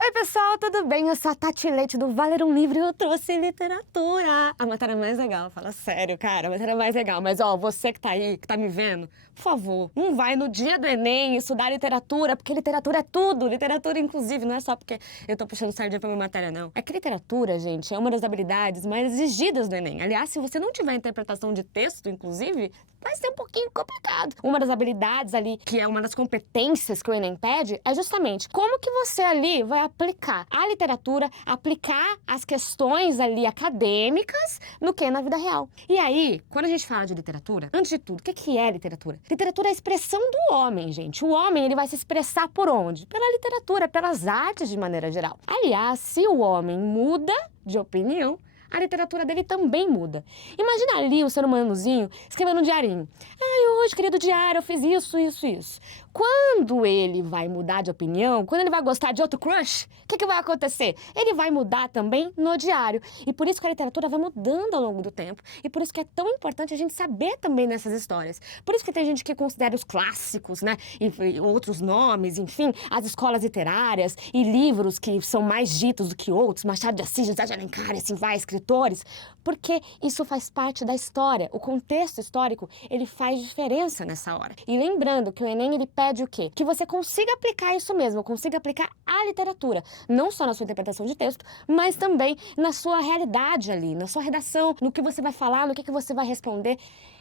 Oi, pessoal, tudo bem? Eu sou a Tati Leite do Valer um Livro e eu trouxe literatura. A matéria mais legal, fala sério, cara, a matéria mais legal. Mas, ó, você que tá aí, que tá me vendo, por favor, não vai no dia do Enem estudar literatura, porque literatura é tudo. Literatura, inclusive, não é só porque eu tô puxando sardinha pra minha matéria, não. É que literatura, gente, é uma das habilidades mais exigidas do Enem. Aliás, se você não tiver interpretação de texto, inclusive, vai ser um pouquinho complicado. Uma das habilidades ali, que é uma das competências que o Enem pede, é justamente como que você ali vai aplicar a literatura, aplicar as questões ali acadêmicas no que na vida real. E aí, quando a gente fala de literatura, antes de tudo, o que é literatura? Literatura é a expressão do homem, gente. O homem, ele vai se expressar por onde? Pela literatura, pelas artes de maneira geral. Aliás, se o homem muda de opinião, a literatura dele também muda. Imagina ali o ser humanozinho escrevendo um diarinho. Ai, hoje, querido diário, eu fiz isso, isso, isso. Quando ele vai mudar de opinião, quando ele vai gostar de outro crush, o que vai acontecer? Ele vai mudar também no diário. E por isso que a literatura vai mudando ao longo do tempo. E por isso que é tão importante a gente saber também nessas histórias. Por isso que tem gente que considera os clássicos, né? E outros nomes, enfim, as escolas literárias e livros que são mais ditos do que outros, Machado de Assis, José de Alencar, assim vai, escritores, porque isso faz parte da história. O contexto histórico, ele faz diferença nessa hora. E lembrando que o Enem, ele pede o quê? Que você consiga aplicar isso mesmo, consiga aplicar a literatura, não só na sua interpretação de texto, mas também na sua realidade ali, na sua redação, no que você vai falar, no que você vai responder.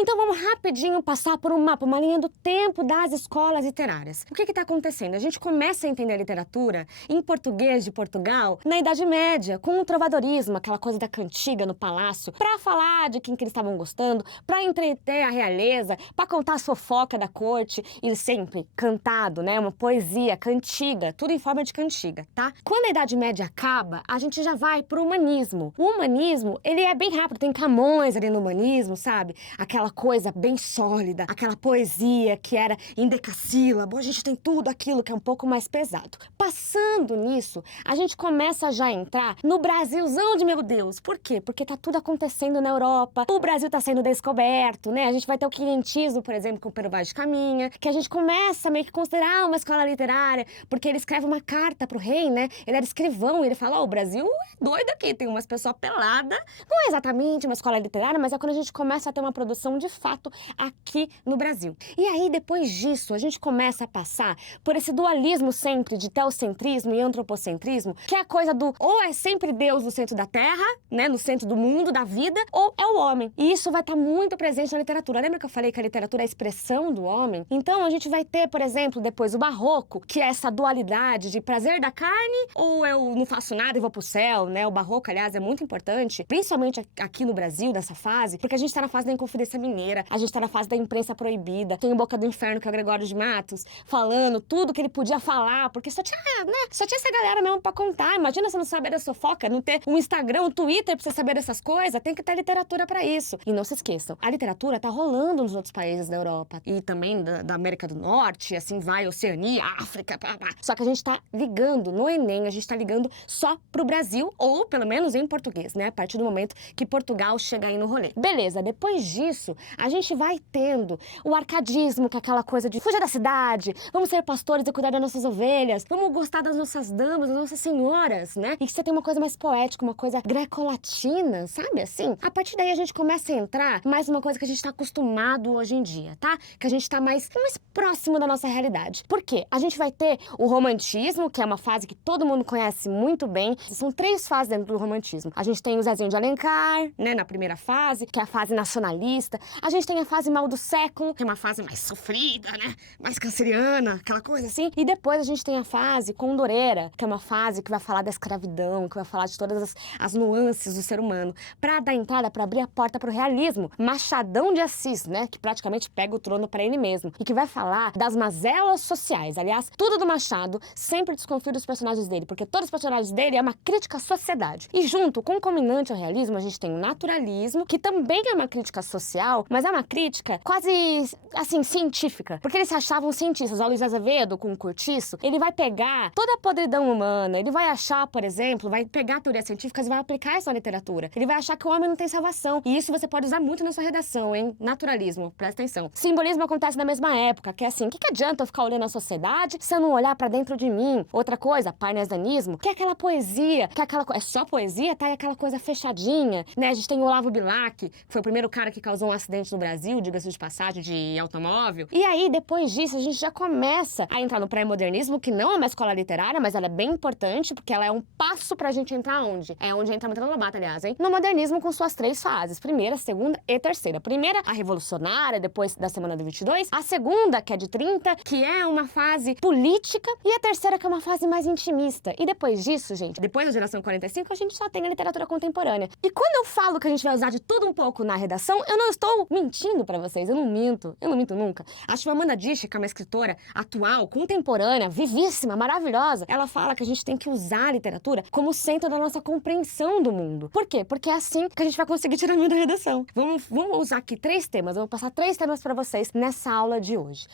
Então vamos rapidinho passar por um mapa, uma linha do tempo das escolas literárias. O que está acontecendo? A gente começa a entender a literatura em português de Portugal na Idade Média, com o trovadorismo, aquela coisa da cantiga no palácio, para falar de quem que eles estavam gostando, para entreter a realeza, para contar a fofoca da corte, e sempre cantado, né? Uma poesia, cantiga, tudo em forma de cantiga, tá? Quando a Idade Média acaba, a gente já vai pro humanismo. O humanismo, ele é bem rápido, tem Camões ali no humanismo, sabe? Aquela coisa bem sólida, aquela poesia que era em decassílabo, a gente tem tudo aquilo que é um pouco mais pesado. Passando nisso, a gente começa já a entrar no Brasilzão de meu Deus. Por quê? Porque tá tudo acontecendo na Europa, o Brasil tá sendo descoberto, né? A gente vai ter o quinhentismo, por exemplo, com o Pero Vaz de Caminha, que a gente começa a meio que considerar uma escola literária, porque ele escreve uma carta pro rei, né? Ele era escrivão, e ele fala, ó, o Brasil é doido aqui, tem umas pessoas peladas. Não é exatamente uma escola literária, mas é quando a gente começa a ter uma produção de fato aqui no Brasil. E aí, depois disso, a gente começa a passar por esse dualismo sempre de teocentrismo e antropocentrismo, que é a coisa do ou é sempre Deus no centro da Terra, né, no centro do mundo, da vida, ou é o homem. E isso vai estar muito presente na literatura. Lembra que eu falei que a literatura é a expressão do homem? Então, a gente vai ter, por exemplo, depois o barroco, que é essa dualidade de prazer da carne ou eu não faço nada e vou pro céu, né? O barroco, aliás, é muito importante, principalmente aqui no Brasil, nessa fase, porque a gente tá na fase da Inconfidência Mineira, a gente tá na fase da imprensa proibida, tem o Boca do Inferno, que é o Gregório de Matos, falando tudo que ele podia falar, porque só tinha, né? Só tinha essa galera mesmo pra contar. Imagina você não saber da fofoca, não ter um Instagram, um Twitter pra você saber dessas coisas, tem que ter literatura pra isso. E não se esqueçam, a literatura tá rolando nos outros países da Europa e também da América do Norte, assim vai, Oceania, África, blá, blá. Só que a gente tá ligando no Enem, a gente tá ligando só pro Brasil, ou pelo menos em português, né? A partir do momento que Portugal chega aí no rolê. Beleza, depois disso, a gente vai tendo o arcadismo, que é aquela coisa de fugir da cidade, vamos ser pastores e cuidar das nossas ovelhas, vamos gostar das nossas damas, das nossas senhoras, né? E que você tem uma coisa mais poética, uma coisa greco-latina, sabe assim? A partir daí a gente começa a entrar mais uma coisa que a gente tá acostumado hoje em dia, tá? Que a gente tá mais próximo da nossa realidade. Por quê? A gente vai ter o romantismo, que é uma fase que todo mundo conhece muito bem. São 3 fases dentro do romantismo. A gente tem o Zezinho de Alencar, né, na primeira fase, que é a fase nacionalista. A gente tem a fase mal do século, que é uma fase mais sofrida, né? Mais canceriana, aquela coisa assim. E depois a gente tem a fase condoreira, que é uma fase que vai falar da escravidão, que vai falar de todas as nuances do ser humano, pra dar entrada, pra abrir a porta pro realismo. Machadão de Assis, né? Que praticamente pega o trono pra ele mesmo. E que vai falar das mazelas sociais. Aliás, tudo do Machado sempre desconfio dos personagens dele, porque todos os personagens dele é uma crítica à sociedade. E junto, concomitante ao realismo, a gente tem o naturalismo, que também é uma crítica social, social, mas é uma crítica quase, assim, científica. Porque eles se achavam cientistas. O Luiz Azevedo, com o Curtiço, ele vai pegar toda a podridão humana, ele vai achar, por exemplo, vai pegar teorias científicas e vai aplicar isso na literatura. Ele vai achar que o homem não tem salvação. E isso você pode usar muito na sua redação, hein? Naturalismo, presta atenção. Simbolismo acontece na mesma época, que é assim, o que adianta eu ficar olhando a sociedade se eu não olhar pra dentro de mim? Outra coisa, parnesianismo, que é aquela poesia, que é aquela... É só poesia, tá? É aquela coisa fechadinha, né? A gente tem o Olavo Bilac, que foi o primeiro cara que causou um acidente no Brasil, diga-se de passagem, de automóvel. E aí, depois disso, a gente já começa a entrar no pré-modernismo, que não é uma escola literária, mas ela é bem importante, porque ela é um passo pra gente entrar onde? É onde entra Monteiro Lobato, aliás, hein? No modernismo com suas 3 fases, primeira, segunda e terceira. Primeira, a revolucionária, depois da Semana do 22. A segunda, que é de 30, que é uma fase política. E a terceira, que é uma fase mais intimista. E depois disso, gente, depois da geração 45, a gente só tem a literatura contemporânea. E quando eu falo que a gente vai usar de tudo um pouco na redação, eu não estou mentindo pra vocês, eu não minto nunca. Acho que a Amanda Disch, que é uma escritora atual, contemporânea, vivíssima, maravilhosa, ela fala que a gente tem que usar a literatura como centro da nossa compreensão do mundo. Por quê? Porque é assim que a gente vai conseguir tirar mil da redação. Vamos usar aqui 3 temas, eu vou passar 3 temas pra vocês nessa aula de hoje.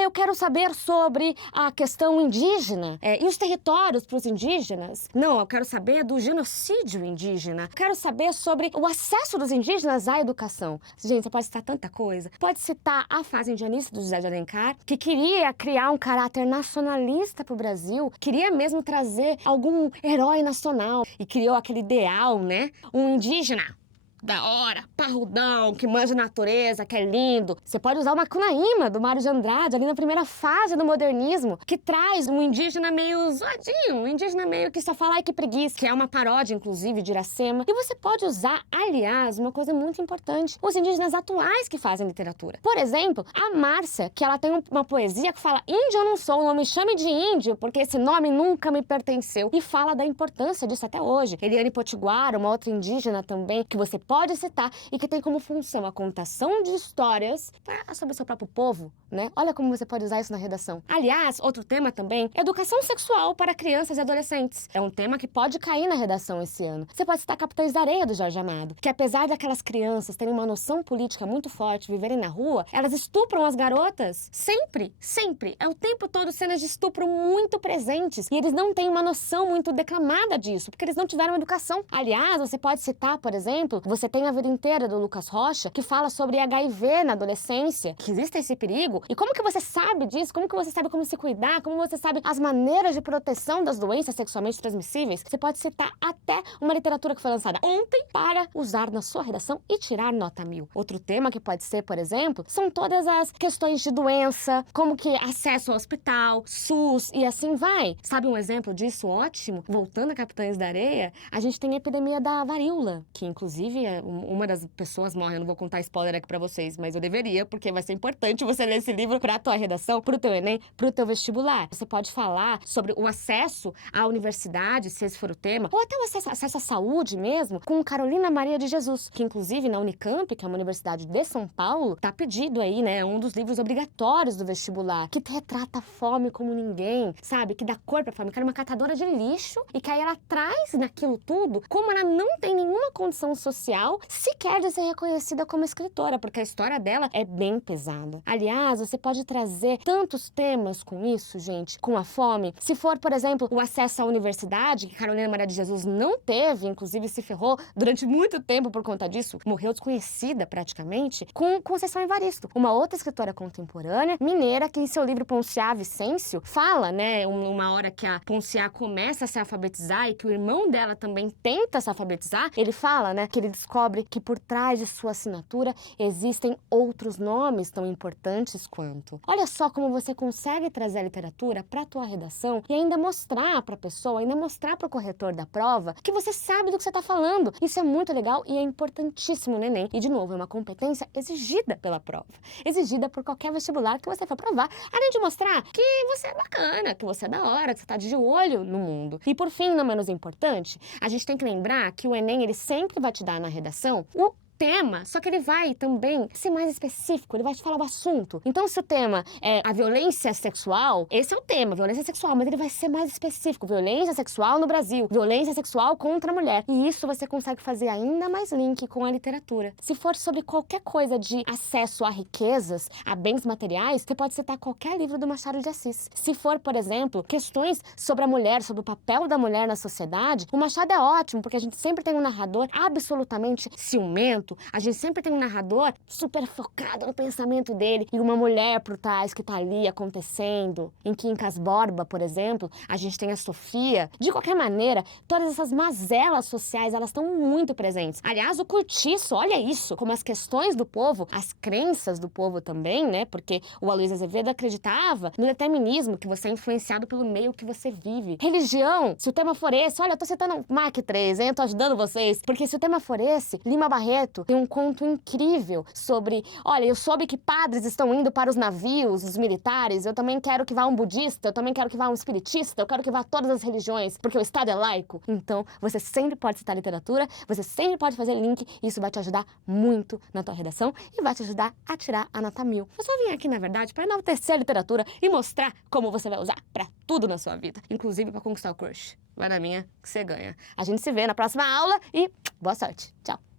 Eu quero saber sobre a questão indígena e os territórios para os indígenas. Não, eu quero saber do genocídio indígena. Quero saber sobre o acesso dos indígenas à educação. Gente, você pode citar tanta coisa. Pode citar a fase indianista do José de Alencar, que queria criar um caráter nacionalista para o Brasil, queria mesmo trazer algum herói nacional e criou aquele ideal, né? Um indígena da hora, parrudão, que manja a natureza, que é lindo. Você pode usar uma Macunaíma, do Mário de Andrade, ali na primeira fase do modernismo, que traz um indígena meio zoadinho, um indígena meio que só fala ai que preguiça, que é uma paródia, inclusive, de Iracema. E você pode usar, aliás, uma coisa muito importante, os indígenas atuais que fazem literatura. Por exemplo, a Márcia, que ela tem uma poesia que fala índio eu não sou, não me chame de índio, porque esse nome nunca me pertenceu. E fala da importância disso até hoje. Eliane Potiguara, uma outra indígena também, que você pode citar e que tem como função a contação de histórias sobre o seu próprio povo, né? Olha como você pode usar isso na redação. Aliás, outro tema também, educação sexual para crianças e adolescentes. É um tema que pode cair na redação esse ano. Você pode citar Capitães da Areia, do Jorge Amado, que apesar daquelas crianças terem uma noção política muito forte, viverem na rua, elas estupram as garotas. Sempre, sempre. É o tempo todo cenas de estupro muito presentes. E eles não têm uma noção muito declamada disso, porque eles não tiveram educação. Aliás, você pode citar, por exemplo, Você Tem a Vida Inteira, do Lucas Rocha, que fala sobre HIV na adolescência, que existe esse perigo. E como que você sabe disso? Como que você sabe como se cuidar? Como você sabe as maneiras de proteção das doenças sexualmente transmissíveis? Você pode citar até uma literatura que foi lançada ontem para usar na sua redação e tirar nota 1000. Outro tema que pode ser, por exemplo, são todas as questões de doença, como que acesso ao hospital, SUS e assim vai. Sabe um exemplo disso ótimo? Voltando a Capitães da Areia, a gente tem a epidemia da varíola, que inclusive uma das pessoas morre. Eu não vou contar spoiler aqui pra vocês, mas eu deveria, porque vai ser importante você ler esse livro pra tua redação, pro teu Enem, pro teu vestibular. Você pode falar sobre o acesso à universidade, se esse for o tema, ou até o acesso à saúde mesmo, com Carolina Maria de Jesus, que inclusive na Unicamp, que é uma universidade de São Paulo, tá pedido aí, né, é um dos livros obrigatórios do vestibular, que retrata a fome como ninguém, sabe, que dá cor pra fome, que era uma catadora de lixo, e que aí ela traz naquilo tudo, como ela não tem nenhuma condição social, sequer de ser reconhecida como escritora, porque a história dela é bem pesada. Aliás, você pode trazer tantos temas com isso, gente, com a fome. Se for, por exemplo, o acesso à universidade, que Carolina Maria de Jesus não teve, inclusive se ferrou durante muito tempo por conta disso, morreu desconhecida praticamente, com Conceição Evaristo, uma outra escritora contemporânea, mineira, que em seu livro Ponciá Vicêncio fala, né, uma hora que a Ponciá começa a se alfabetizar e que o irmão dela também tenta se alfabetizar, ele fala, né, que ele descobre que por trás de sua assinatura existem outros nomes tão importantes quanto. Olha só como você consegue trazer a literatura para a tua redação e ainda mostrar para a pessoa, ainda mostrar para o corretor da prova que você sabe do que você está falando. Isso é muito legal e é importantíssimo no Enem. E, de novo, é uma competência exigida pela prova, exigida por qualquer vestibular que você for provar, além de mostrar que você é bacana, que você é da hora, que você está de olho no mundo. E, por fim, não menos importante, a gente tem que lembrar que o Enem, ele sempre vai te dar na redação o tema, só que ele vai também ser mais específico, ele vai te falar o assunto. Então, se o tema é a violência sexual, esse é o tema, violência sexual, mas ele vai ser mais específico. Violência sexual no Brasil, violência sexual contra a mulher. E isso você consegue fazer ainda mais link com a literatura. Se for sobre qualquer coisa de acesso a riquezas, a bens materiais, você pode citar qualquer livro do Machado de Assis. Se for, por exemplo, questões sobre a mulher, sobre o papel da mulher na sociedade, o Machado é ótimo, porque a gente sempre tem um narrador absolutamente ciumento, a gente sempre tem um narrador super focado no pensamento dele e uma mulher por trás que tá ali acontecendo. Em Quincas Borba, por exemplo, a gente tem a Sofia. De qualquer maneira, todas essas mazelas sociais, elas estão muito presentes. Aliás, o Cortiço, olha isso, como as questões do povo, as crenças do povo também, né? Porque o Aloysio Azevedo acreditava no determinismo, que você é influenciado pelo meio que você vive. Religião, se o tema for esse, olha, eu tô citando Mac 3, hein? Eu tô ajudando vocês. Porque se o tema for esse, Lima Barreto tem um conto incrível sobre, olha, eu soube que padres estão indo para os navios, os militares, eu também quero que vá um budista, eu também quero que vá um espiritista, eu quero que vá todas as religiões, porque o Estado é laico. Então, você sempre pode citar literatura, você sempre pode fazer link, e isso vai te ajudar muito na tua redação e vai te ajudar a tirar a nota 1000. Eu só vim aqui, na verdade, para enaltecer a literatura e mostrar como você vai usar para tudo na sua vida, inclusive para conquistar o crush. Vai na minha que você ganha. A gente se vê na próxima aula e boa sorte. Tchau.